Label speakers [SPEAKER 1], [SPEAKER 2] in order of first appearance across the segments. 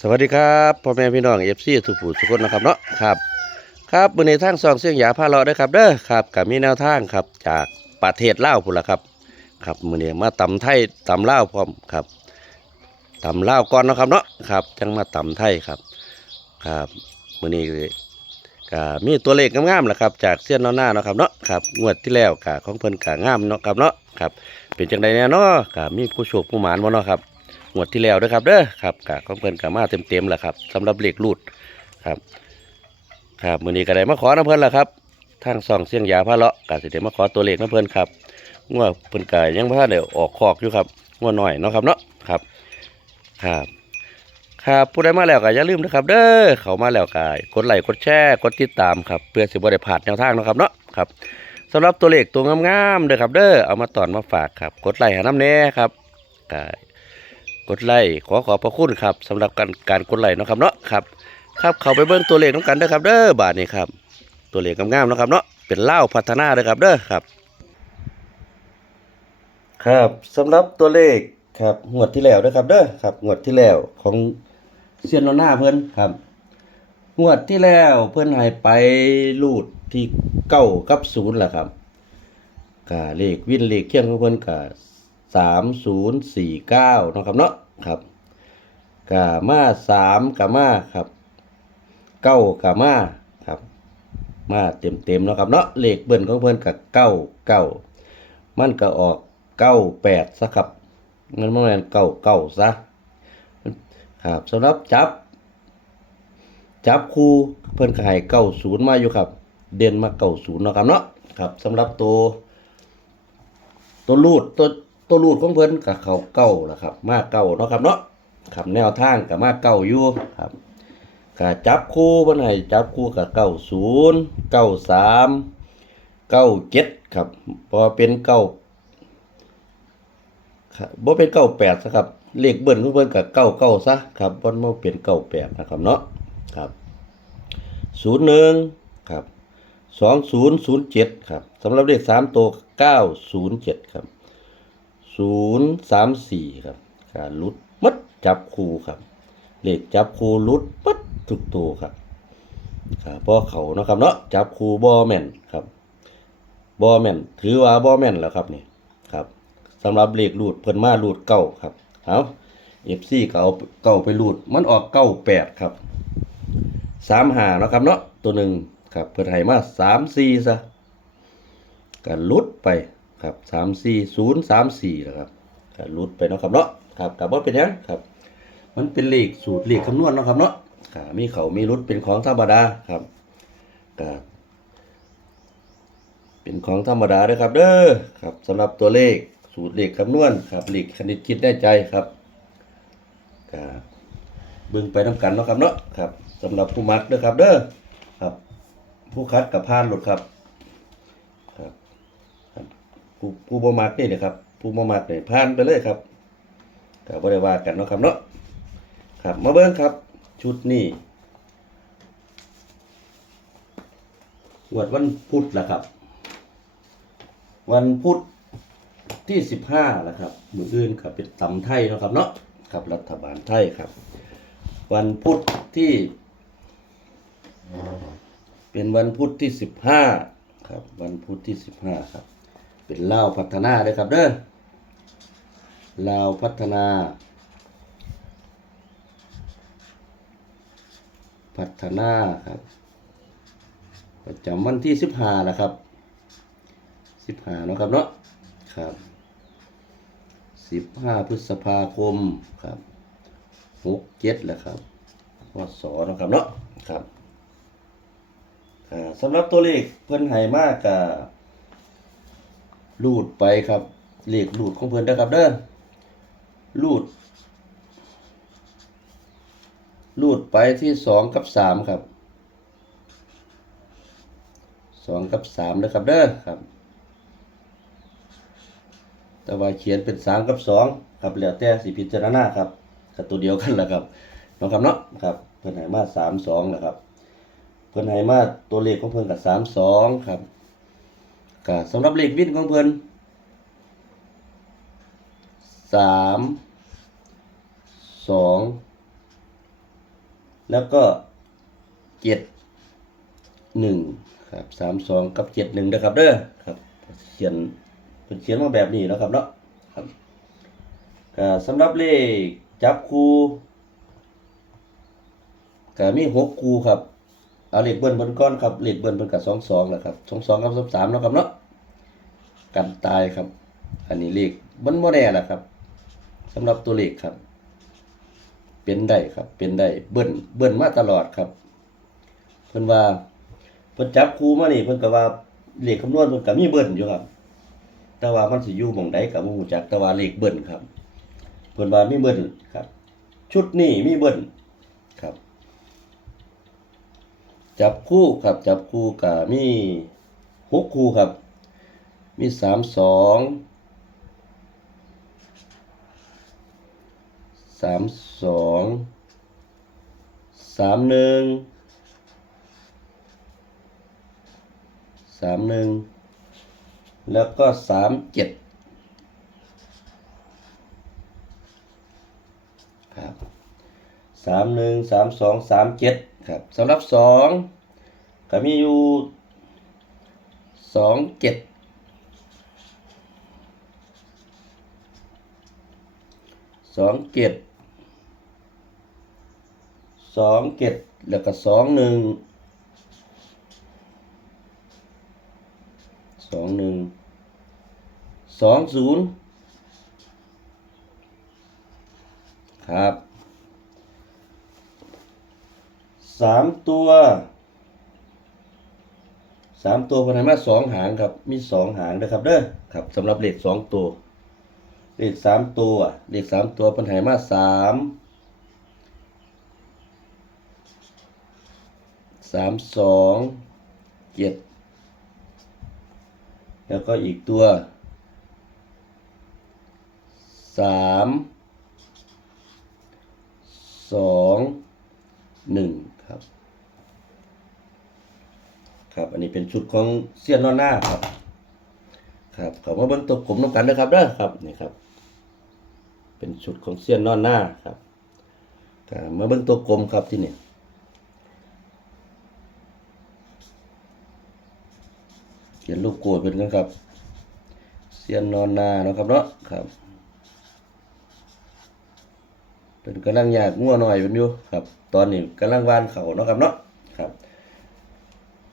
[SPEAKER 1] สวัสดีครับพ่อแม่พี่น้องเอฟซีทุกผู้ทุกคนนะครับเนาะครับครับมือในทางซองเสียงหยาพาเลาะเด้ครับเด้อครับกับมีแนวทางครับจากประเทศลาวพุ่นละครับ ครับมือนี้มาตำไทยตำลาวพร้อมครับตำลาวก่อนนะครับเนาะครับจังมาตำไทยครับ ครับมือนี้ก็มีตัวเลขงามๆแหละครับ จากเสี้ยนน้อหน้าเนาะครับเนาะครับงวดที่แล้วกะของเพิ่นกะงามเนาะครับเนาะครับเป็นจังใดแน่เนาะกะมีผู้โชคผู้หมานบ่เนาะครับ งวดที่แล้วด้วยครับเด้อครับกะของเพิ่นกะมาเต็มๆแล้วครับสำหรับเลขรูดครับครับมื้อนี้ก็ได้มาขอน้ำเพิ่นแล้วครับทางซองเสียงยาพาเลาะกะสิได้มาขอตัวเลขน้ำเพิ่นครับงวดเพิ่นกะยังบ่ทันได้ออกคอกอยู่ครับงวดน้อยเนาะครับเนาะครับครับครับผู้ใดมาแล้วก็อย่าลืมนะครับ เด้อเขามาแล้วก็กดไลค์กดแชร์กดติดตามครับเพื่อสิบ่ได้พลาดแนวทางนะครับเนาะครับสำหรับตัวเลขตัวงามๆเด้อครับ เด้อเอามาตอนมาฝากครับ กดไลค์ให้น้ำแน่ครับก็ กดไลค์ขอขอบพระคุณครับสำหรับการการกดไลค์เนาะครับเนาะครับครับเขาไปเบิ่งตัวเลขน้องกันเด้อครับเด้อบาทนี้ครับ ตัวเลขงามๆเนาะครับเนาะเป็นเล่าพัฒนาเด้อครับเด้อครับ ครับสำหรับตัวเลขครับงวดที่แล้วเด้อครับ เด้อครับงวดที่แล้วของเซียนโนหน้าเพิ่นครับ งวดที่แล้วเพิ่นให้ไปรูดที่เก้ากับศูนย์แหละครับกาเลขวินเลขเคียงของเพิ่นกา สามศูนย์สี่เก้านะครับเนาะครับกามาสามกามาครับเก้ากามาครับ มาเต็มเต็มๆนะครับเนาะเลขเบิ้ลของเพิ่นกับเก้าเก้ามันก็ออกเก้าแปดซะครับมันบ่แม่นเก้าเก้าซะครับสำหรับจับ จับคู่เพิ่นก็ให้เก้าศูนย์มาอยู่ครับ เด่นมาเก้าศูนย์เนาะครับเนาะครับสำหรับตัวตัวรูดตัว ตัวรูดของเพิ่นกับเขาเก้าละครับ มาเก้าเนาะครับเนาะครับแนวทางกับมาเก้าอยู่ครับก็จับคู่เพิ่นให้จับคู่กับเก้าศูนย์เก้าสามเก้าเจ็ดครับพอเป็นเก้าบ่เป็นเก้าแปดซะครับเลขเบิ้ลของเพิ่นกับเก้าเก้าซะครับบ่มาเป็นเก้าแปดนะครับเนาะครับศูนย์หนึ่งครับสองศูนย์ศูนย์เจ็ดครับสำหรับเลขสามตัวเก้าศูนย์เจ็ดครับ ศูนย์สามสี่ครับการลุดมัดจับคู่ครับเลขจับคู่ลุดมัดทุกตัวครับครับเพราะเขาเนาะครับเนาะจับคู่บอแมนครับบอแมนถือว่าบอแมนแล้วครับนี่ครับสำหรับเลขรูดเพิ่นมารูดเก้าครับเอาเอฟซีก็เอาเก้าไปรูดมันออกเก้าแปดครับสามหาเนาะครับเนาะตัวหนึ่งครับเพื่อไทยมาสามสี่ซะก็ลุดไป ครับสามสี่ศูนย์สามสี่นะครับก็ลุดไปเนาะครับเนาะครับกับว่าเป็นยังครับ มันเป็นเลขสูตรเลขคำนวณเนาะครับเนาะครับมีเขามีรุดเป็นของธรรมดาครับก็เป็นของธรรมดาเด้อครับ เด้อครับสำหรับตัวเลขสูตรเลขคำนวณครับเลขคณิตคิดได้ใจครับครับเบิ่งไปน้ำกันเนาะครับเนาะครับสำหรับผู้มักเด้อครับ เด้อครับ ผู้คัดกับพานหลุดรับครับครับ ผู้ผู้บ่มักนี่นะครับ ผู้บ่มักนี่ยพานไปเลยครับก็บ่ได้ว่ากันเนาะครับเนาะครับมาเบิ่งครับ ชุดนี้งวดวันพุธล่ะครับ วันพุธที่สิบห้าล่ะครับมืออื่นครับเป็นตำไทยเนาะครับเนาะครับรัฐบาลไทยครับ วันพุธที่ เป็นวันพุธที่สิบห้าครับ วันพุธที่สิบห้าครับ เป็นลาวพัฒนาเลยครับเด้อลาวพัฒนา พัฒนาครับ ประจำวันที่สิบห้าแล้วครับสิบห้าเนาะครับเนาะครับสิบห้าพฤษภาคมครับหกเจ็ดแหละครับพศเนาะครับเนาะครับสำหรับตัวเลขเพิ่นให้มากกับ รูดไปครับเลขรูดของเพิ่อนนะครับ เด้อรูดรูดไปที่สองกับสามครับสองกับสามนะครับเด้อครับ แต่ว่าเขียนเป็นสามกับสองครับแล้วแต่สิพิจารณาครับกับตัวเดียวกันแหละครับเนาะครับเนาะครับเพิ่อนให้มาสามสองแหละครับ เพิ่อนให้มาตัวเลขของเพิ่อนกับสามสองครับ ก็สำหรับเลขวินของเพิ่นสามสองแล้วก็เจ็ดหนึ่งครับสามสองกับเจ็ดหนึ่งนะครับเด้อครับเขียนเป็นเขียนมาแบบนี้นะครับเนาะครับก็สำหรับเลขจับคู่ก็มีหกคู่ครับ เอาเลขเบิ้ลบิ้ลก้อนครับเลขเบิ้ลเบิ้ลกับสองสองนะครับสองสองกับสามสามเนาะครับเนาะกันตายครับ อันนี้เลขมันโมแน่ละครับสำหรับตัวเลขครับ เป็นได้ครับ เป็นได้เบิ้ลเบิ้ลมาตลอดครับเพิ่นว่าเพิ่นจับคู่มานี่เพิ่นก็ว่าเลขคำนวณเพิ่นก็มีเบิ้ลอยู่ครับ แต่ว่ามันสิอยู่หม่องใดก็บ่ฮู้จักแต่ว่าเลขเบิ้ลครับ เพิ่นว่ามีเบิ้ลครับ ชุดนี้มีเบิ้ลครับ จับคู่ครับจับคู่ก็มีหกคู่ครับ มีสามสองสามสองสามหนึ่งสามหนึ่งแล้วก็สามเจ็ดครับสามหนึ่งสามสองสามเจ็ด ครับสำหรับสองก็มีอยู่สองเจ็ดสองเจ็ดสองเจ็ดแล้วก็สองหนึ่งสองหนึ่งสองศูนย์ครับ สามตัวสามตัวพนันมาสองหางครับ มีสองหางนะครับเด้อครับสำหรับเลขสองตัว เลขสามตัวเลขสามตัวปัญหามาสามสามสองเจ็ดแล้วก็อีกตัวสามสองหนึ่งครับ ครับอันนี้เป็นชุดของเซียนนอนหน้าครับ ครับขอมาเบิ้งตัวกลมน้ำกันนะครับเด้อครับนี่ครับ เป็นชุดของเซียนนอนหน้าครับมาเบิ่งตัวกลมครับที่นี่เขียนลูกโกดเป็นกันครับเซียนนอนหน้าเนาะครับเนาะครับเป็นกำลังยากงัวหน่อยเป็นอยู่ครับ ตอนนี้กำลังวานเขาเนาะครับเนาะ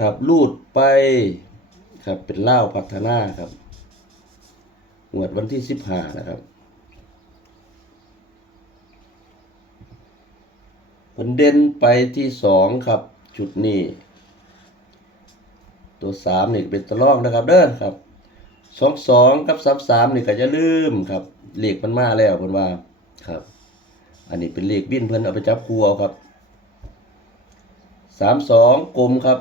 [SPEAKER 1] ครับลูดไปครับเป็นเล่าพัฒนาครับงวดวันที่สิบห้านะครับผลเด่นไปที่สองครับ จุดนี้ ตัวสามนี่เป็นตัวรองนะครับเด้อครับสองสองกับสามสามนี่ก็จะลืมครับเลขมันมาแล้วเพิ่นว่าครับ อันนี้เป็นเลขบินเพิ่นเอาไปจับคู่เอาครับสามสองกลมครับ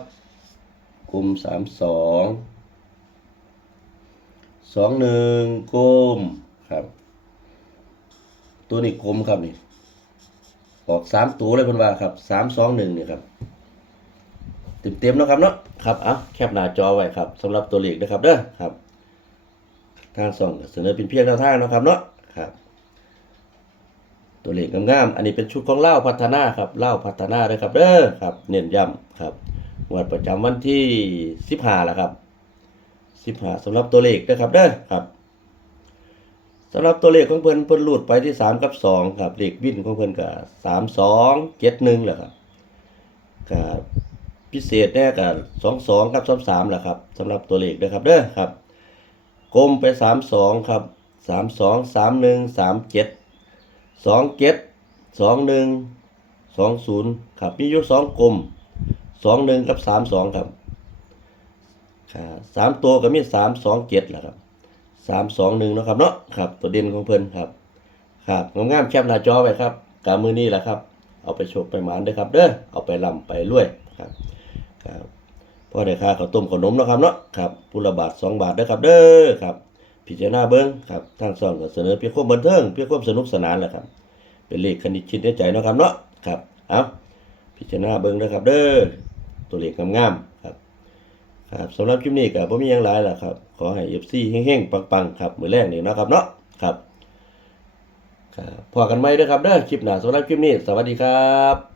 [SPEAKER 1] กลมสามสองสองหนึ่งกลมครับ ตัวนี้กลมครับนี่ออกสามตัวเลยพิ่นว่าครับสามสองหนึ่งนี่ครับเต็มเต็มๆนะครับเนาะครับอะแคปหน้าจอไว้ครับสำหรับตัวเลขนะครับเด้อครับ ทางส่องเสนอเป็นเพียงแนวทางนะครับเนาะครับ ตัวเลขงามๆอันนี้เป็นชุดของเล่าพัฒนาครับเล่าพัฒนาเลยครับเด้อครับ เน้นย้ำครับ งวดประจำวันที่สิบห้าแล้วครับสิบห้าสำหรับตัวเลขนะครับเด้อครับสำหรับตัวเลขของเพิ่นเพิ่นหลุดไปที่สามกับสองครับเลขวินของเพิ่นก็สามสองเจ็ดหนึ่งแหละครับกับพิเศษแน่กับสองสองกับสามสามแหละครับสำหรับตัวเลขนะครับเด้อครับกลมไปสามสองครับสามสองสามหนึ่งสามเจ็ดสองเจ็ดสองหนึ่งสองศูนย์ครับมีอยู่สองกลม สองหนึ่งกับสามสองครับครับสามตัวก็มีสามสองเจ็ดแหละครับสามสองหนึ่งนะครับเนาะครับ ตัวเด่นของเพิ่นครับ ครับงามๆแคปหน้าจอไว้ครับกามือนี้แหละครับ เอาไปโชคไปหมานด้อครับ เด้อเอาไปลำไปรวยครับครับพ่อได้ค่าข้าวต้มขนมนะครับเนาะครับผู้ละบาทสองบาทด้อครับ เด้อครับพิจารณาเบิ้งครับทางซ่องก็เสนอเพียงความบันเทิงเพียงความสนุกสนานแหละครับ เป็นเลขคณิตชินในใจนะครับเนาะครับเอาพิจารณาเบิ้งนะครับ เด้อ ตัวเลขงามๆครับครับสำหรับคลิปนี้ก็บ่มีหยังหลายล่ะครับ ขอให้ FC เฮงๆ ปังๆ ครับ มื้อแรกนี่นะครับเนาะครับครับพอกันใหม่เด้อครับเด้อคลิปหน้าสำหรับคลิปนี้ สวัสดีครับ